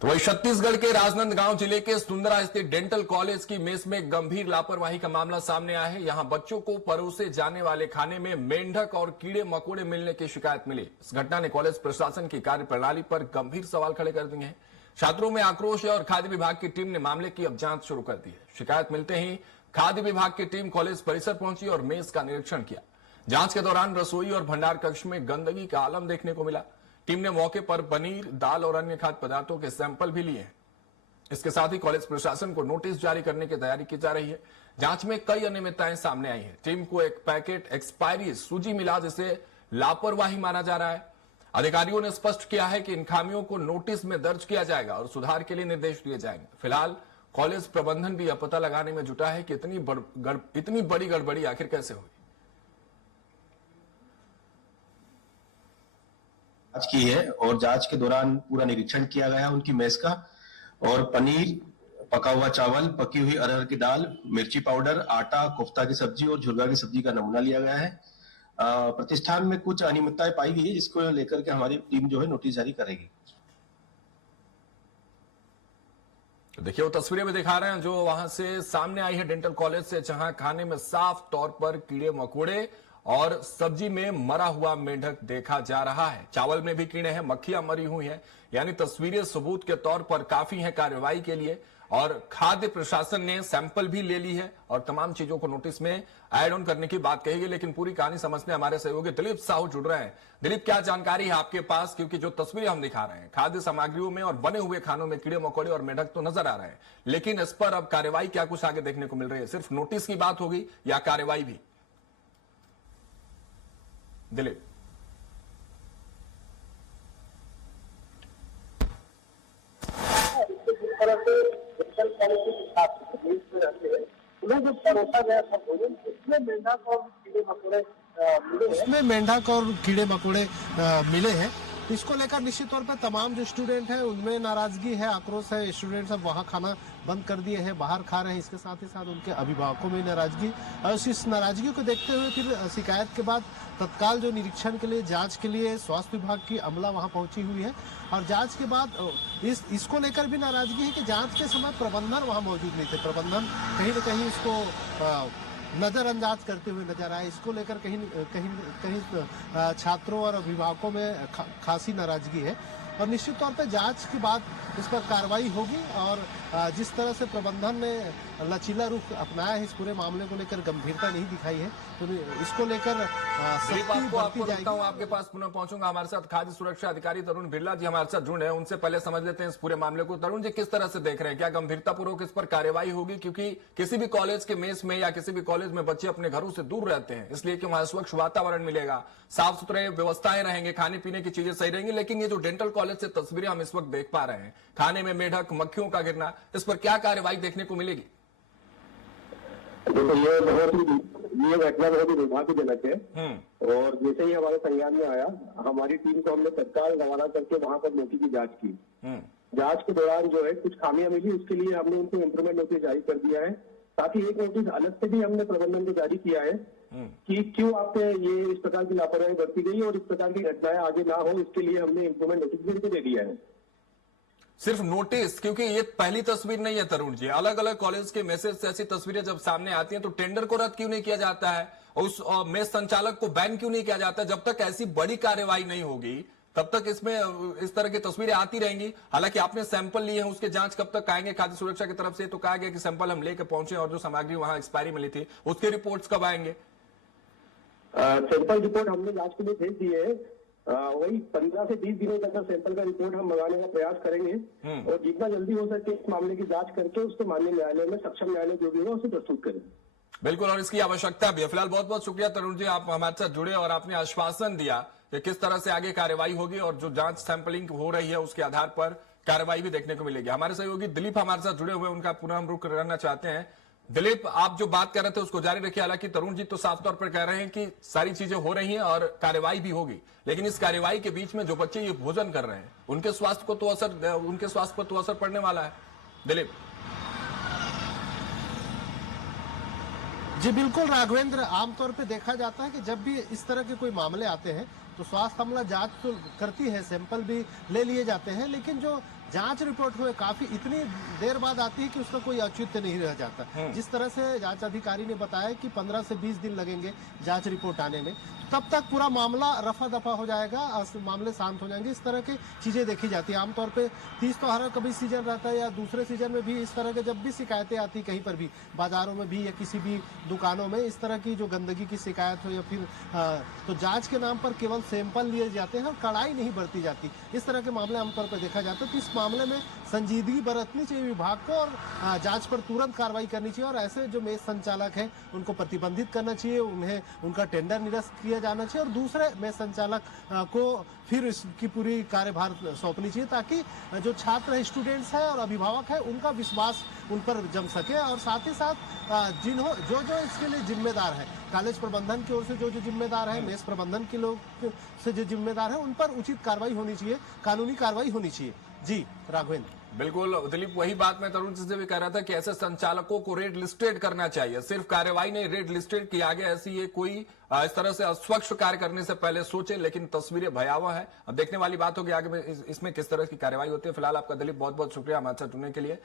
तो वही छत्तीसगढ़ के राजनांदगांव जिले के सुंदरा स्थित डेंटल कॉलेज की मेस में गंभीर लापरवाही का मामला सामने आया है। यहां बच्चों को परोसे जाने वाले खाने में मेंढक और कीड़े मकोड़े मिलने की शिकायत मिली। इस घटना ने कॉलेज प्रशासन की कार्यप्रणाली पर गंभीर सवाल खड़े कर दिए हैं। छात्रों में आक्रोश है और खाद्य विभाग की टीम ने मामले की अब जांच शुरू कर दी है। शिकायत मिलते ही खाद्य विभाग की टीम कॉलेज परिसर पहुंची और मेस का निरीक्षण किया। जांच के दौरान रसोई और भंडार कक्ष में गंदगी का आलम देखने को मिला। टीम ने मौके पर पनीर, दाल और अन्य खाद्य पदार्थों के सैंपल भी लिए हैं। इसके साथ ही कॉलेज प्रशासन को नोटिस जारी करने की तैयारी की जा रही है। जांच में कई अनियमितताएं सामने आई हैं। टीम को एक पैकेट एक्सपायरी सूजी मिला जिसे लापरवाही माना जा रहा है। अधिकारियों ने स्पष्ट किया है कि इन खामियों को नोटिस में दर्ज किया जाएगा और सुधार के लिए निर्देश दिए जाएंगे। फिलहाल कॉलेज प्रबंधन भी यह पता लगाने में जुटा है कि इतनी बड़ी गड़बड़ी आखिर कैसे हुई। जांच की है और जांच के दौरान पूरा निरीक्षण किया गया उनकी मेस का, और पनीर, पका हुआ चावल, पकी हुई अरहर की दाल, मिर्ची पाउडर, आटा, कोफ्ता की सब्जी और झुरगा की सब्जी का नमूना लिया गया है। प्रतिष्ठान में कुछ अनियमितताएं पाई गई है जिसको लेकर के हमारी टीम जो है नोटिस जारी करेगी। तो देखिए वो तस्वीरें भी दिखा रहे हैं जो वहां से सामने आई है डेंटल कॉलेज से, जहां खाने में साफ तौर पर कीड़े मकोड़े और सब्जी में मरा हुआ मेंढक देखा जा रहा है। चावल में भी कीड़े हैं, मक्खियां मरी हुई हैं। यानी तस्वीरें सबूत के तौर पर काफी हैं कार्रवाई के लिए। और खाद्य प्रशासन ने सैंपल भी ले ली है और तमाम चीजों को नोटिस में ऐड ऑन करने की बात कही गई। लेकिन पूरी कहानी समझने हमारे सहयोगी दिलीप साहू जुड़ रहे हैं। दिलीप, क्या जानकारी है आपके पास? क्योंकि जो तस्वीरें हम दिखा रहे हैं खाद्य सामग्रियों में और बने हुए खानों में कीड़े मकोड़े और मेंढक तो नजर आ रहे हैं, लेकिन इस पर अब कार्रवाई क्या कुछ आगे देखने को मिल रही है? सिर्फ नोटिस की बात होगी या कार्रवाई भी? दिलीप, जिस तरह से डेंटल कॉलेज के छात्र में रहते हैं, उन्हें जो परोसा गया था भोजन, उसमें मेंढक और कीड़े मकोड़े मिले हैं। इसको लेकर निश्चित तौर पर तमाम जो स्टूडेंट हैं उनमें नाराजगी है, आक्रोश है। स्टूडेंट सब वहां खाना बंद कर दिए हैं, बाहर खा रहे हैं। इसके साथ ही साथ उनके अभिभावकों में नाराजगी, और इस नाराजगी को देखते हुए फिर शिकायत के बाद तत्काल जो निरीक्षण के लिए, जांच के लिए स्वास्थ्य विभाग की अमला वहां पहुंची हुई है। और जांच के बाद इसको लेकर भी नाराजगी है कि जांच के समय प्रबंधन वहां मौजूद नहीं थे। प्रबंधन कहीं न कहीं इसको नजरअंदाज करते हुए नजर आए। इसको लेकर कहीं छात्रों और अभिभावकों में खासी नाराजगी है। और निश्चित तौर पर जांच के बाद इस पर कार्रवाई होगी। और जिस तरह से प्रबंधन ने लचीला रुख अपनाया है, इस पूरे मामले को लेकर गंभीरता नहीं दिखाई है, तो इसको लेकर आपके पास पुनः पहुंचूंगा। हमारे साथ खाद्य सुरक्षा अधिकारी तरुण बिरला जी हमारे साथ जुड़े हैं। उनसे पहले समझ लेते हैं इस पूरे मामले को। तरुण जी, किस तरह से देख रहे हैं? क्या गंभीरतापूर्वक इस पर कार्रवाई होगी? क्योंकि किसी भी कॉलेज के मेस में या किसी भी कॉलेज में बच्चे अपने घरों से दूर रहते हैं, इसलिए कि वहां स्वच्छ वातावरण मिलेगा, साफ सुथरे व्यवस्थाएं रहेंगे, खाने पीने की चीजें सही रहेंगी। लेकिन ये जो डेंटल कॉलेज से तस्वीरें हम इस वक्त देख पा रहे हैं, खाने में मेढक, मक्खियों का गिरना, इस पर क्या कार्रवाई देखने को मिलेगी? देखो, ये घटना बहुत ही दुर्भाग्यजनक है। और जैसे ही हमारे संज्ञान में आया, हमारी टीम को हमने तत्काल रवाना करके वहां पर मौके की जांच की। जांच के दौरान जो है कुछ खामियां मिली, उसके लिए हमने उनको इम्प्रूवमेंट नोटिस जारी कर दिया है। साथ ही एक नोटिस अलग से भी हमने प्रबंधन को जारी किया है कि क्यों आपने ये इस प्रकार की लापरवाही बरती गई और इस प्रकार की घटनाएं आगे ना हो, इसके लिए हमने इम्प्रूवमेंट नोटिस भी उनको दे दिया है। सिर्फ नोटिस? क्योंकि ये पहली तस्वीर नहीं है तरुण जी। अलग अलग कॉलेज के मैसेज से ऐसी तस्वीरें जब सामने आती हैं तो टेंडर को रद्द क्यों नहीं किया जाता है? उस मेस संचालक को बैन क्यों नहीं किया जाता? जब तक ऐसी बड़ी कार्रवाई नहीं होगी तब तक इसमें इस तरह की तस्वीरें आती रहेंगी। हालांकि आपने सैंपल लिए हैं, उसके जांच कब तक आएंगे? खाद्य सुरक्षा की तरफ से तो कहा गया कि सैंपल हम लेकर पहुंचे और जो सामग्री वहां एक्सपायरी मिली थी उसके रिपोर्ट्स कब आएंगे? सैंपल रिपोर्ट हमने जांच के लिए भेज दी है। वही 15 से 20 दिनों तक सैंपल का रिपोर्ट हम मंगाने का प्रयास करेंगे और जितना जल्दी हो सके इस मामले की जांच करके उसको माननीय न्यायालय में, सक्षम न्यायालय जो भी होगा उसे प्रस्तुत करें। बिल्कुल, और इसकी आवश्यकता भी है। फिलहाल बहुत बहुत शुक्रिया तरुण जी, आप हमारे साथ जुड़े और आपने आश्वासन दिया कि किस तरह से आगे कार्रवाई होगी और जो जांच सैंपलिंग हो रही है उसके आधार पर कार्रवाई भी देखने को मिलेगी। हमारे सहयोगी दिलीप हमारे साथ जुड़े हुए, उनका पुनः हम रुख करना चाहते हैं। दिलीप, आप जो बात कर रहे थे उसको जारी रखिए। हालांकि तरुण जी तो साफ तौर पर कह रहे हैं कि सारी चीजें हो रही हैं और कार्रवाई भी होगी, लेकिन इस कार्रवाई के बीच में जो बच्चे ये भोजन कर रहे हैं उनके स्वास्थ्य पर तो असर पड़ने वाला है। दिलीप जी बिल्कुल राघवेंद्र, आमतौर पे देखा जाता है कि जब भी इस तरह के कोई मामले आते हैं तो स्वास्थ्य अमला जांच तो करती है, सैंपल भी ले लिए जाते हैं, लेकिन जो जांच रिपोर्ट हुए काफी इतनी देर बाद आती है कि उसका कोई औचित्य नहीं रह जाता। जिस तरह से जांच अधिकारी ने बताया कि 15 से 20 दिन लगेंगे जांच रिपोर्ट आने में, तब तक पूरा मामला रफा दफा हो जाएगा और मामले शांत हो जाएंगे। इस तरह की चीजें देखी जाती है आमतौर पे। तीज त्योहार कभी सीजन रहता है या दूसरे सीजन में भी इस तरह के जब भी शिकायतें आती कहीं पर भी, बाजारों में भी या किसी भी दुकानों में इस तरह की जो गंदगी की शिकायत हो या फिर तो जांच के नाम पर केवल सैंपल लिए जाते हैं और कड़ाई नहीं बरती जाती। इस तरह के मामले आमतौर पर देखा जाता है। तो इस मामले में संजीदगी बरतनी चाहिए विभाग को और जांच पर तुरंत कार्रवाई करनी चाहिए और ऐसे जो मेस संचालक हैं उनको प्रतिबंधित करना चाहिए, उन्हें उनका टेंडर निरस्त किया जाना चाहिए और दूसरे मेस संचालक को फिर इसकी पूरी कार्यभार सौंपनी चाहिए ताकि जो छात्र स्टूडेंट्स हैं और अभिभावक हैं उनका विश्वास उन पर जम सके। और साथ ही साथ जो इसके लिए जिम्मेदार है, कॉलेज प्रबंधन की ओर से जो जिम्मेदार है, मेस प्रबंधन के लोग से जो जिम्मेदार है, उन पर उचित कार्रवाई होनी चाहिए, कानूनी कार्रवाई होनी चाहिए। जी राघवेंद्र। बिल्कुल दिलीप, वही बात मैं तरुण जी से भी कह रहा था कि ऐसे संचालकों को रेड लिस्टेड करना चाहिए। सिर्फ कार्रवाई नहीं, रेड लिस्टेड किया गया ऐसी ये कोई इस तरह से अस्वच्छ कार्य करने से पहले सोचे। लेकिन तस्वीरें भयावह है। अब देखने वाली बात होगी आगे में इसमें किस तरह की कार्रवाई होती है। फिलहाल आपका दिलीप बहुत बहुत शुक्रिया हमारे साथ जुड़ने के लिए।